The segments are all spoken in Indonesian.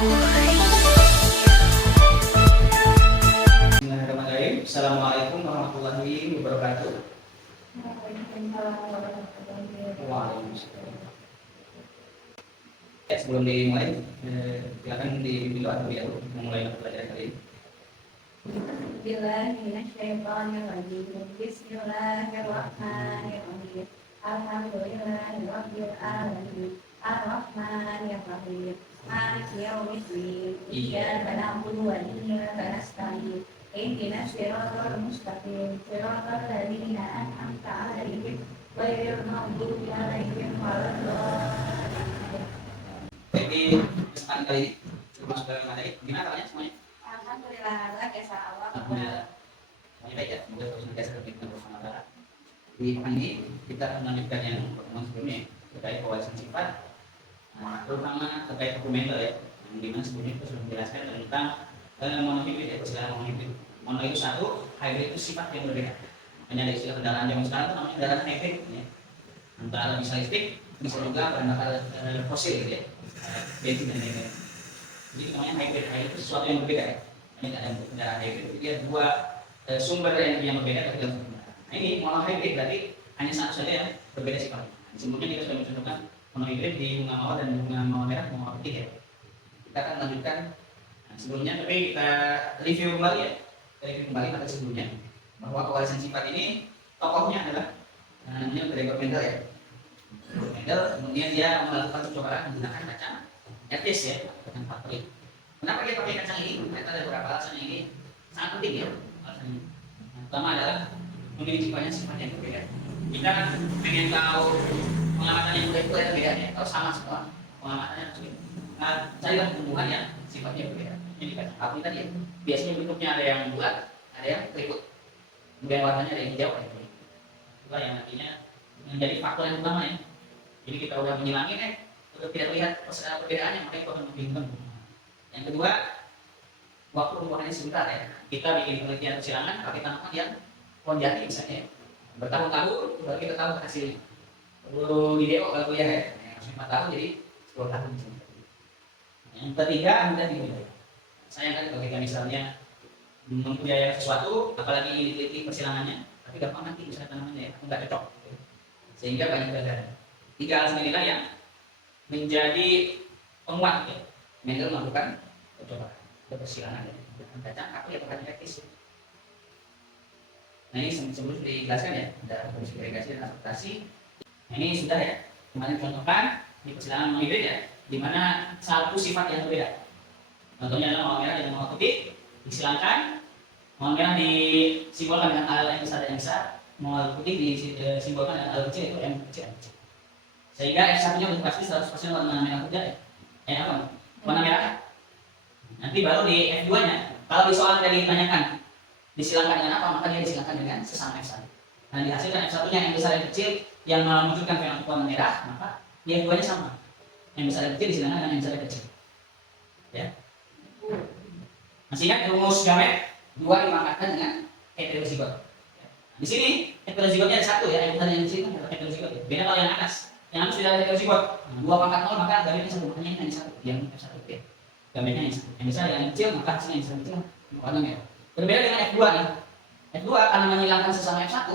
Bismillahirrahmanirrahim. Assalamualaikum warahmatullahi wabarakatuh. Waalaikumsalam. Ya, sebelum dimulai, silakan dipimpin doa terlebih dahulu memulai mata pelajaran kali ini. Bismillahirrahmanirrahim. Alhamdulillahirabbil alamin. Ar-Rahmanir-Rahim. Maliki yaumiddin. Iyyaka na'budu wa iyyaka nasta'in. Ihdinas siratal mustaqim. Siratal ladzina an'amta 'alaihim ghairil maghdubi 'alaihim waladdallin. Jadi kesempatan kali ini masuk dalam materi. Gimana caranya semuanya? Alhamdulillah, kisah Allah. Alhamdulillah. Semuanya baik ya. Semoga terus senantiasa terbimbing bersama Allah. Di pekan ini kita akan melanjutkan yang pertemuan sebelumnya terkait pewarisan sifat, terutama terkait dokumenter ya. Yang dimana sebelumnya kita sudah menjelaskan tentang monohibrid ya, istilah monohibrid. Mono itu satu, hybrid itu sifat yang berbeda. Hanya ada istilah kendaraan zaman sekarang itu namanya kendaraan hybrid ya. Antara bisa listrik, bisa juga bahan bakar fosil gitu ya. Bensin dan lain-lain. Jadi itu namanya hybrid. Hybrid itu sesuatu yang berbeda ya. Ini ada kendaraan hybrid. Jadi ada dua sumber energi yang berbeda dari dalam kendaraan. Nah ini mono hybrid berarti hanya satu saja yang berbeda sifatnya. Sebelumnya kita sudah mencontohkan mono hybrid di bunga mawar dan bunga mawar merah, bunga mawar putih ya. Kita akan lanjutkan sebelumnya, tapi kita review kembali ya. Kita review kembali materi sebelumnya bahwa pewarisan sifat ini tokohnya adalah namanya Gregor Mendel ya. Mendel kemudian dia melakukan percobaan menggunakan kacang etis ya, kacang Fabre. Kenapa dia pakai kacang ini? Ternyata ada beberapa alasan yang ini sangat penting ya. Alasannya. Yang pertama adalah memiliki banyak sifat yang berbeda. Kita kan pengen tahu pengamatan yang berbeda itu ada bedanya. Kalau sama semua pengamatannya sulit. Nah, carilah tumbuhan yang sifatnya berbeda. Ini kacang Fabre tadi ya. Biasanya bentuknya ada yang bulat, ada yang keriput. Kemudian warnanya ada yang hijau, ada yang kuning. Itulah yang nantinya menjadi faktor yang utama ya. Jadi kita udah menyilangi udah tidak lihat perbedaannya, makanya itu akan membingungkan. Yang kedua, waktu pembuahannya sebentar ya. Kita bikin penelitian persilangan pakai tanaman yang pohon jati misalnya ya. Bertahun-tahun baru kita tahu hasilnya. Perlu video kalau kuliah ya, yang 5 tahun jadi 10 tahun misalnya. Yang ketiga, mudah dimulai. Sayangkan ketika misalnya mempunyai sesuatu, apalagi diteliti persilangannya, tapi gampang nanti misalnya tanamannya ya, nggak cocok. Sehingga banyak gagal. 3 alasan inilah yang menjadi penguat ya. Mendel melakukan percobaan persilangan ya. Kacang apa ya kacang etis. Nah ini sebelum dijelaskan ya, ada fungsi agregasi dan adaptasi. Nah ini sudah ya, kemarin contohkan di persilangan monohibrid ya, di mana satu sifat yang berbeda. Contohnya adalah mawar merah dan mawar putih disilangkan. Mawar merah disimbolkan dengan al yang besar dan yang besar, mawar putih disimbolkan dengan al kecil yaitu M kecil. Sehingga F1-nya udah pasti 100% warna merah muda ya. Apa? Warna merah. Nanti baru di F2-nya, kalau di soal tadi ditanyakan disilangkan dengan apa, maka dia disilangkan dengan sesama F1. Nah, dihasilkan F1-nya yang besar dan kecil yang memunculkan fenotip warna merah, maka di F2-nya sama. Yang besar dan kecil disilangkan dengan yang besar dan kecil. Ya. Masih ingat rumus gamet? 2 dipangkatkan dengan heterozigot. Di sini heterozigotnya ada 1 ya, yang besar dan yang kecil kan heterozigot ya. Beda kalau yang atas. Yang atas sudah ada heterozigot. 2 pangkat 0 maka gametnya 1, makanya hanya 1. Yang F1 ya. Gametnya hanya 1. Yang besar yang kecil maka hasilnya yang besar kecil warna merah. Berbeda dengan F2 nih. F2 karena menghilangkan sesama F1,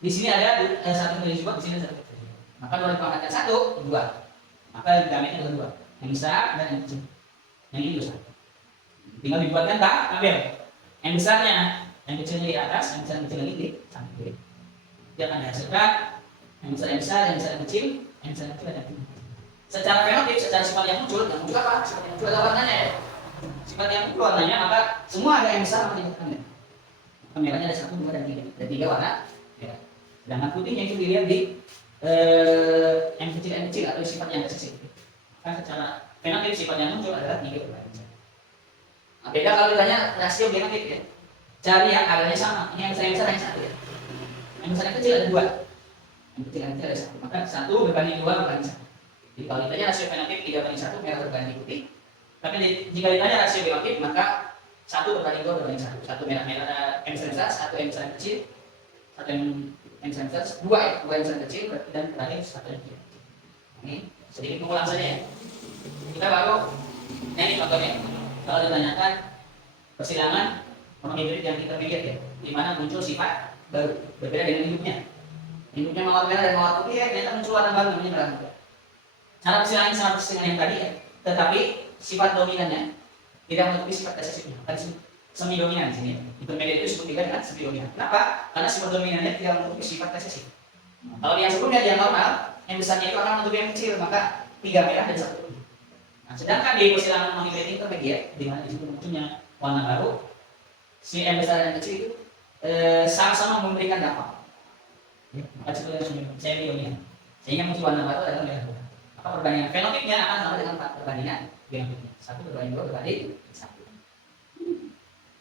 di sini ada 1 heterozigot, di sini ada 1 heterozigot. Maka 2 dipangkatkan 1, 2. Maka gametnya adalah 2. Yang besar dan yang kecil. Yang ini besar. Tinggal dibuatkan tabel. Yang besarnya, yang kecilnya di atas, yang besar kecil lagi di samping. Dia akan dihasilkan yang besar yang besar yang kecil, yang besar yang kecil ada. Secara fenotip, secara sifat yang muncul apa? Sifat yang muncul adalah warnanya ya. Sifat yang muncul warnanya maka semua ada yang besar maka dibuatkan merah. Merahnya ada 1, 2 dan 3. Ada 3 warna merah. Sedangkan putihnya itu dilihat di yang kecil atau sifat yang kecil. Maka secara fenotip sifat yang muncul adalah 3 warna. Nah, beda kalau ditanya rasio genotip ya. Cari yang adanya sama. Ini yang besar yang 1 ya. Yang besar yang kecil ada 2. Yang kecil ada 1. Maka 1 berbanding 2 berbanding 1. Jadi kalau ditanya rasio fenotip 3/1 merah berbanding putih. Tapi jika ditanya rasio genotip maka 1 berbanding 2 berbanding 1. 1 merah M besar, 1 M besar kecil, 1 M besar, 2 ya, 2 M besar kecil dan terakhir 1 M kecil. Ini sedikit pengulang saja ya. Kita baru Nah ini contohnya. Kalau ditanyakan persilangan mono hibrid yang intermediate ya, di mana muncul sifat baru berbeda dengan induknya. Induknya mawar merah dan mawar putih ya, ternyata muncul warna baru namanya merah muda. Cara persilangan sama persis dengan yang tadi ya, tetapi sifat dominannya tidak menutupi sifat resesifnya. Kan semi dominan di sini. Intermediate itu disebut juga dengan semi dominan. Kenapa? Karena sifat dominannya tidak menutupi sifat resesif. Kalau yang sebelumnya dia normal, yang besarnya itu akan menutupi yang kecil, maka 3 merah dan 1 putih. Nah, sedangkan di persilangan mono hibrid intermediate, di mana di situ munculnya warna baru, si M besar dan kecil itu sama-sama memberikan dampak. Maka disebut semi dominan. Sehingga muncul warna baru adalah merah muda. Maka perbandingan fenotipnya akan sama dengan perbandingan genotipnya. 1 berbanding 2 berbanding 1.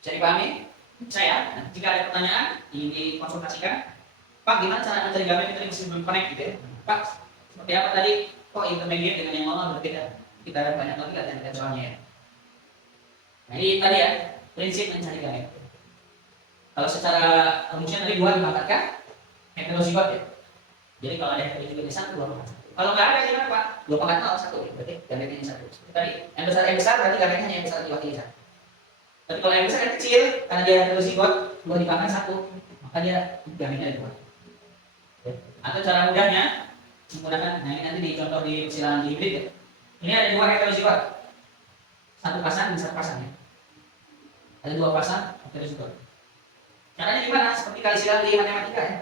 Bisa dipahami? Saya, nah, jika ada pertanyaan ingin dikonsultasikan, Pak, gimana cara mencari gamet itu mesti belum connect gitu ya? Pak, seperti apa tadi? Kok intermediate dengan yang normal berbeda? Kita ada banyak lagi latihan soalnya ya. Nah ini tadi ya, prinsip mencari gamet. Kalau secara rumusnya tadi 2 dimakamkan heterozigot ya. Jadi kalau ada heterozigotnya 1, 2 pangkat 1. Kalau nggak ada gimana Pak? 2 pangkat 0, 1 ya, berarti gametnya 1. Seperti tadi, yang besar berarti gametnya hanya yang besar diwakili 1. Tapi kalau yang besar yang kecil, karena dia heterozigot, 2 dipangkat 1, maka dia gametnya ada 2. Ya. Atau cara mudahnya menggunakan, nah ini nanti dicontoh di persilangan hibrid ya. Ini ada 2 heterozigot, 1 pasang dan 1 pasang ya. Ada 2 pasang heterozigot. Caranya gimana? Seperti kali silang di matematika ya.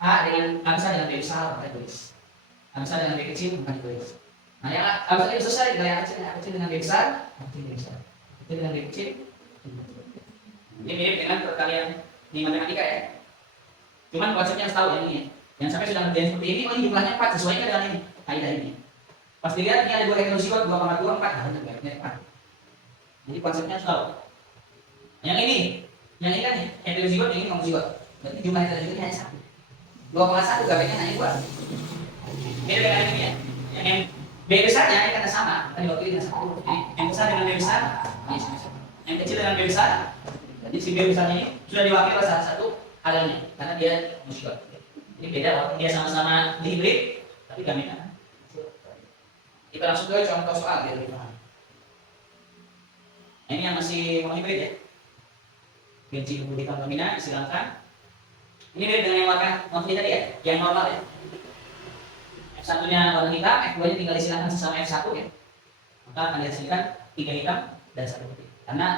A besar dengan B besar maka ditulis. A besar dengan B kecil maka ditulis. Nah yang A besar itu selesai, yang kecil dengan B besar, kecil dengan B kecil. Ini mirip dengan perkalian di matematika ya. Cuman konsepnya harus tahu yang ini ya. Yang sampai sudah ngerjain seperti ini, oh ini jumlahnya 4 sesuaikan dengan ini kaidah ini. Pas dilihat ini ada 2 heterozigot 2,2 4 harus garisnya 4. Jadi konsepnya harus tahu. Yang ini kan heterozigot, yang ini homozigot. Berarti jumlah heterozigotnya hanya 1. 2,1 gametnya hanya 2. Beda dengan ini ya. Yang B besarnya ini karena sama, kan diwakili dengan 1. Jadi yang besar dengan B besar, yang kecil dengan B besar. Jadi si B besarnya ini sudah diwakili oleh salah satu halnya karena dia homozigot. Ini beda walaupun dia sama-sama di hibrid, tapi gametnya. Kita langsung ke contoh soal biar lebih paham. Nah, ini yang masih mono hibrid ya. Benci kebudikan dominan silangkan. Ini mirip dengan yang warna tadi ya, yang normal ya. F1-nya warna hitam, F2-nya tinggal disilangkan sesama F1 ya. Maka akan dihasilkan 3 hitam dan 1 putih. Karena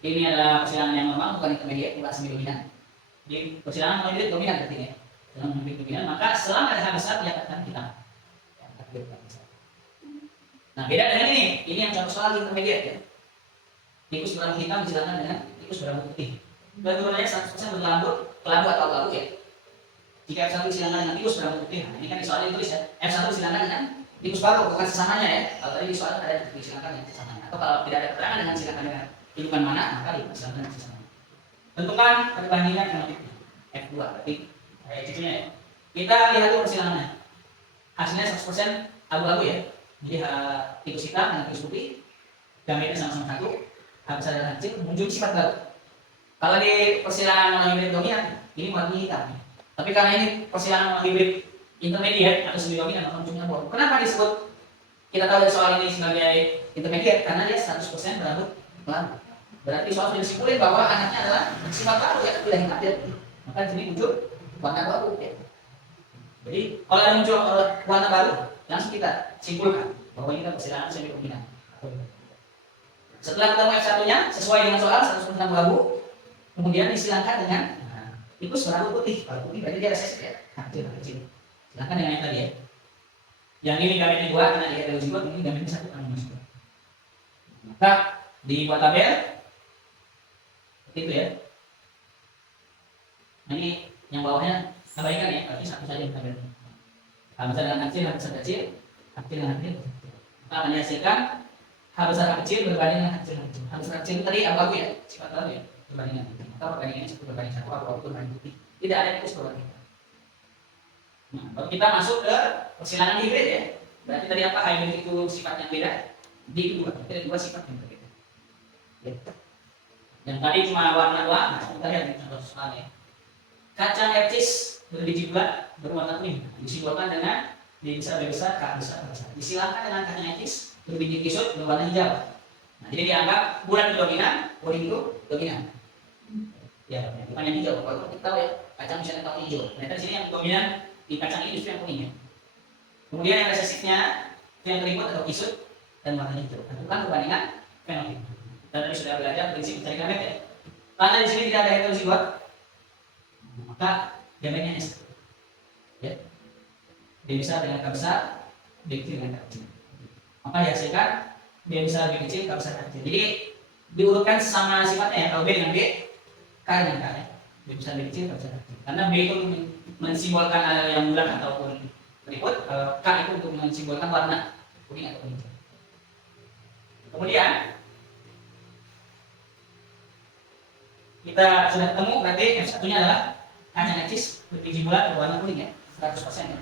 ini adalah persilangan yang normal, bukan intermediate, bukan semi dominan. Jadi persilangan mono hibrid dominan berarti ya. Dalam mono hibrid dominan, maka selama ada H besar dia akan hitam. Nah beda dengan ini yang contoh soal intermediate ya. Tikus berambut hitam disilangkan dengan tikus berambut putih. Dua-duanya 100% berlalu atau abu-abu ya. Jika F1 disilangkan dengan tikus berambut putih, nah ini kan di soalnya ditulis ya. F1 disilangkan dengan tikus baru, bukan sesamanya ya. Kalau tadi di soal ada disilangkan dengan sesamanya. Atau kalau tidak ada keterangan dengan silangkan dengan hidupan mana, maka disilangkan dengan sesamanya. Tentukan perbandingan fenotipnya. F2 berarti judulnya ya. Kita lihat dulu persilangannya. Hasilnya 100% abu-abu ya. Jadi tikus hitam dengan tikus putih, gametnya sama-sama 1, H besar dan H kecil, muncul sifat baru. Kalau di persilangan mono hibrid dominan, ini warna hitam. Tapi karena ini persilangan mono hibrid intermediate atau semi dominan, maka munculnya abu-abu. Kenapa disebut? Kita tahu dari soal ini sebagai intermediate karena dia 100% berambut pelan. Berarti soal sudah disimpulkan bahwa anaknya adalah sifat baru ya, tidak hitam dia. Maka di sini muncul warna baru ya. Jadi kalau ada muncul warna baru, langsung kita simpulkan bahwa ini adalah persilangan semi dominan. Setelah ketemu F1-nya sesuai dengan soal 100% abu-abu, kemudian disilangkan dengan tikus berambut putih. Kalau putih berarti dia resesif ya, kecil. Silangkan dengan yang tadi ya. Yang ini gametnya 2 karena dia heterozigot, ini gametnya 1 karena homozigot. Maka dibuat tabel seperti itu ya. Nah ini yang bawahnya abaikan ya, berarti satu saja tabelnya. H besar dengan H kecil, H besar kecil, H kecil dengan H kecil. Maka akan dihasilkan H besar H kecil berbanding dengan H kecil H kecil. H besar kecil tadi abu-abu ya, sifat baru ya, perbandingan. Maka perbandingannya 1 berbanding 1, abu-abu berbanding putih. Tidak ada tikus berbanding. Nah, kalau kita masuk ke persilangan hibrid ya, berarti tadi apa? Hybrid itu sifat yang beda. D itu dua sifat yang berbeda. Ya. Yang tadi cuma warna 2, nah kita lihat contoh soalnya. Kacang etis berbiji bulat berwarna kuning, disimbolkan dengan D besar, B besar, K besar, K besar. Disilangkan dengan kacang etis berbiji kisut berwarna hijau. Nah, jadi dianggap bulat itu dominan, kuning itu dominan. Ya, bukan yang hijau. Kalau kita tahu ya, kacang misalnya tahun hijau. Ternyata di sini yang dominan di kacang ini justru yang kuning ya. Kemudian yang resesifnya itu yang keriput atau kisut dan warnanya hijau. Nah, bukan perbandingan fenotip. Kita tadi sudah belajar prinsip mencari gamet ya. Karena di sini tidak ada heterozigot, maka gametnya S. Ya. D besar dengan K besar, D kecil dengan K kecil. Maka dihasilkan D besar lebih kecil, K besar kecil. Jadi diurutkan sama sifatnya ya. Kalau B dengan B, K dengan K ya. B besar lebih kecil, K besar kecil. Karena B itu mensimbolkan yang bulat ataupun keriput, K itu untuk mensimbolkan warna kuning atau hijau. Kemudian kita sudah ketemu berarti yang satunya adalah kacang necis berbiji bulat berwarna kuning ya, 100% ya.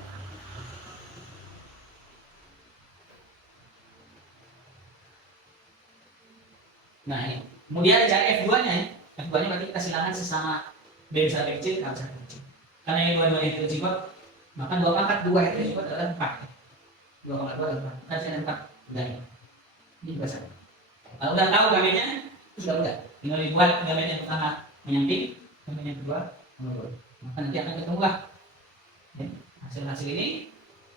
Nah ini, kemudian cari F2-nya ya. F2-nya berarti kita silangan sesama B besar B kecil, K besar B kecil. Karena ini dua-duanya heterozigot, maka 2 pangkat 2 heterozigot adalah 4. 2 pangkat 2 adalah 4. Kan saya ada 4 udah ini. Ini juga sama. Kalau udah tahu gametnya, itu sudah mudah. Tinggal dibuat gamet yang pertama menyamping, gamet yang kedua menurun. Maka nanti akan ketemu lah ya, hasil-hasil ini.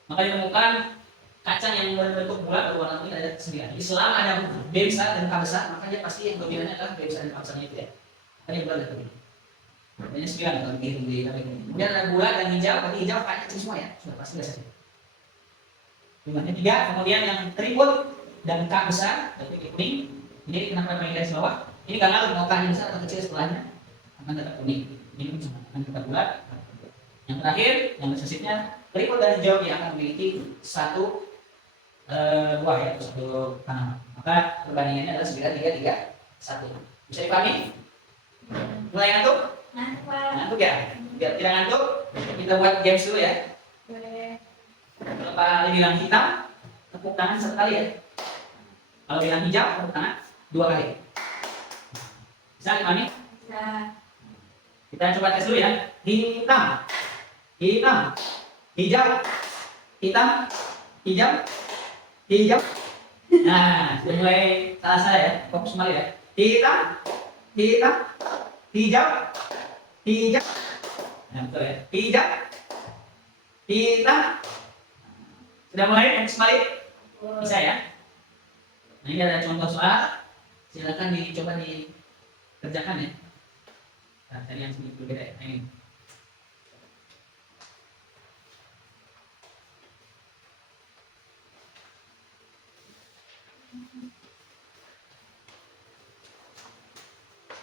Maka ditemukan kacang yang berbentuk bulat berwarna kuning ada 9. Jadi selama ada B besar dan K besar, maka dia pasti yang dominannya adalah B besar dan K besarnya itu ya. Maka dia bulat dan kuning. Ini 9 kalau dihitung di kami. Kemudian ada bulat dan hijau, berarti hijau kacang kecil semua ya. Sudah pasti biasa sih. Jumlahnya 3. Kemudian yang keriput dan K besar, berarti kuning. Jadi kenapa pakai garis bawah? Ini nggak ngaruh mau K yang besar atau kecil sebelahnya akan tetap kuning. Ini akan tetap bulat. Yang terakhir, yang resesifnya keriput dan hijau yang akan memiliki satu buah ya, satu tanaman. Maka perbandingannya adalah 9, 3, 3, 1. Bisa dipahami? Mulai ngantuk? Ngantuk ya? Biar tidak ngantuk, kita buat games dulu ya. Kalau Pak bilang hitam, tepuk tangan 1 kali ya. Kalau bilang hijau, tepuk tangan 2 kali. Bisa dipahami? Bisa. Kita coba tes dulu ya. Hitam, hitam, hijau, hitam, hijau, hijau. Nah, sudah mulai salah ya. Fokus kembali ya. Hitam, hitam, hijau, hijau. Nah, betul ya. Hijau, hitam. Sudah mulai fokus kembali? Bisa ya. Nah, ini ada contoh soal. Silakan dicoba dikerjakan ya. Nah, tadi yang sedikit berbeda ya. Nah, ini.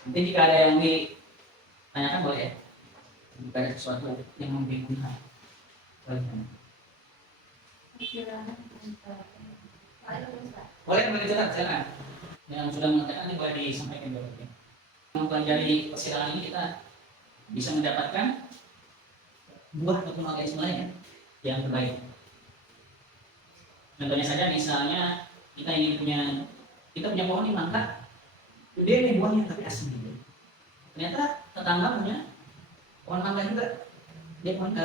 Nanti jika ada yang ditanyakan boleh ya. Jika ada sesuatu yang membingungkan. Boleh diceritakan, silakan. Yang sudah mengatakan ini boleh disampaikan dulu. Mempelajari persidangan ini kita bisa mendapatkan buah ataupun organisme lain yang terbaik. Contohnya saja misalnya kita punya pohon di mangga, gede nih buahnya tapi asam gitu. Ternyata tetangga punya pohon mangga juga, dia pohon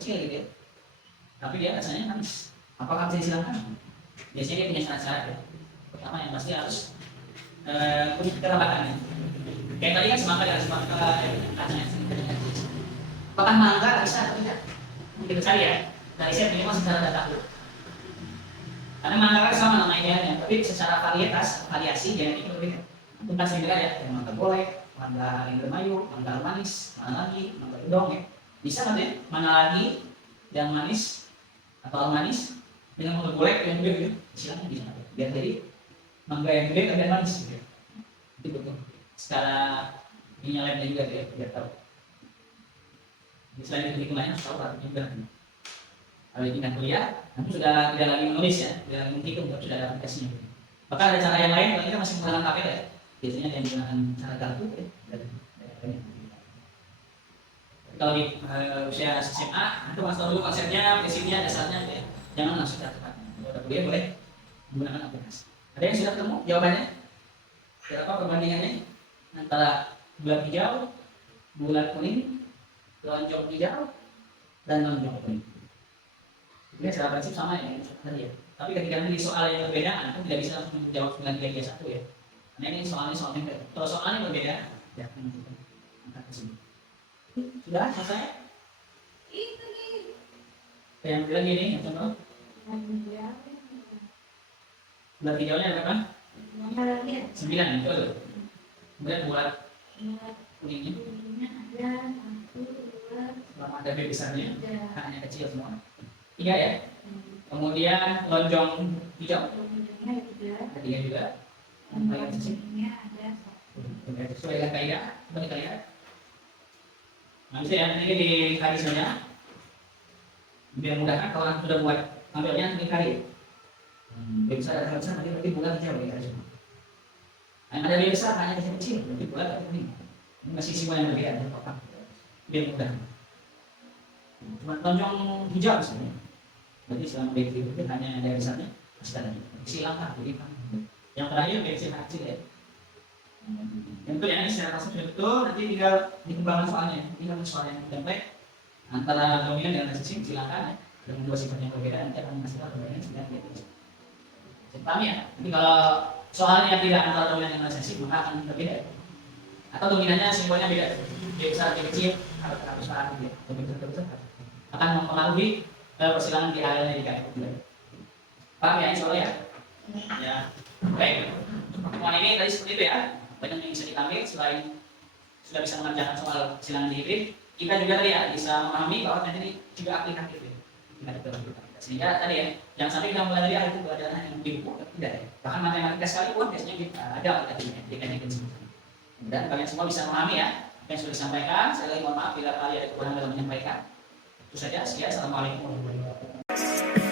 kecil gitu ya, tapi dia rasanya manis. Apakah bisa disilakan? Biasanya dia punya syarat-syarat ya. Pertama yang pasti harus punya kekerabatan ya. Kayak tadi kan semangka dan semangka kacangnya. Apakah mangga bisa atau tidak? Kita cari ya. Dari saya minimal secara data dulu. Karena mangga kan sama nama idealnya, tapi secara varietas, variasi genetik berbeda. Bukan sebenarnya ya, yang mangga golek, mangga yang bermayu, mangga manis, mana lagi, mangga udong ya. Bisa kan ya? Mana lagi yang manis atau manis dengan mangga golek yang gede gitu. Silakan bisa. Biar jadi mangga yang gede tapi manis gitu. Itu betul. Skala ininya lainnya juga ya, biar tahu. Selain itu hitungannya harus tahu artinya juga. Kalau di tingkat kuliah, kamu sudah tidak lagi menulis ya, tidak lagi menghitung, sudah ada aplikasinya. Bahkan ada cara yang lain, kalau kita masih menggunakan tabel ya. Biasanya ada yang menggunakan cara kartu ya. Kalau di usia SMA, itu masih tahu dulu konsepnya, prinsipnya, dasarnya ya. Jangan langsung catat. Kalau ada kuliah boleh menggunakan aplikasi. Ada yang sudah ketemu jawabannya? Berapa perbandingannya antara bulat hijau, bulat kuning, lonjong hijau, dan lonjong kuning? Ini secara prinsip sama ya, tadi ya. Tapi ketika nanti soal yang berbeda, Anda tidak bisa langsung menjawab 9331 ya. Karena ini soalnya soal template. Kalau soalnya berbeda, ya angkat ke sini. Sudah selesai? Itu nih. Yang bilang gini, yang contoh. Bulat hijaunya ada berapa? 9, betul. Kemudian bulat kuningnya, sama ada B besarnya, hanya kecil semua. 3 ya. Kemudian lonjong hijau, ada 3 juga. Bagian sisi. Sesuai dengan kaidah, coba kita lihat. Nah, bisa ya, ini di kari semuanya. Biar mudah kan kalau sudah buat ambilnya di kari. B besar ada besar, nanti bulat hijau di kari semua. Yang ada B besar hanya kecil kecil, berarti bulat atau kuning. Ini masih semua yang berbeda, biar mudah. Cuma lonjong hijau misalnya. Berarti selama B itu hanya ada besarnya, masih ada. Silakan, jadi yang terakhir BC kecil ya. Yang itu ya, ini secara langsung sudah betul. Nanti tinggal dikembangkan soalnya. Tinggal soal yang template antara dominan dan resesi silakan ya. Dengan 2 sifat yang berbeda nanti akan menghasilkan dominan dan resesi. Paham ya? Jadi kalau soalnya tidak antara dominan dan resesi maka akan berbeda. Atau dominannya simbolnya beda. B besar, B kecil, harus besar, B besar. Akan mempengaruhi persilangan di areanya di KF. Paham ya? Insya Allah ya? Ya. Baik, pertemuan ini tadi seperti itu ya. Banyak yang bisa diambil selain sudah bisa mengerjakan soal silangan di hibrid, kita juga tadi ya bisa memahami bahwa nanti ini juga aplikatif ya. Sehingga tadi ya, jangan sampai kita mempelajari hal itu pelajaran yang di buku, tidak ya. Bahkan matematika sekalipun biasanya kita ada aplikatifnya, dikaitkan semua. Dan kalian semua bisa memahami ya apa yang sudah disampaikan. Saya lagi mohon maaf bila kalian ada kekurangan dalam menyampaikan. Itu saja. Assalamualaikum warahmatullahi wabarakatuh.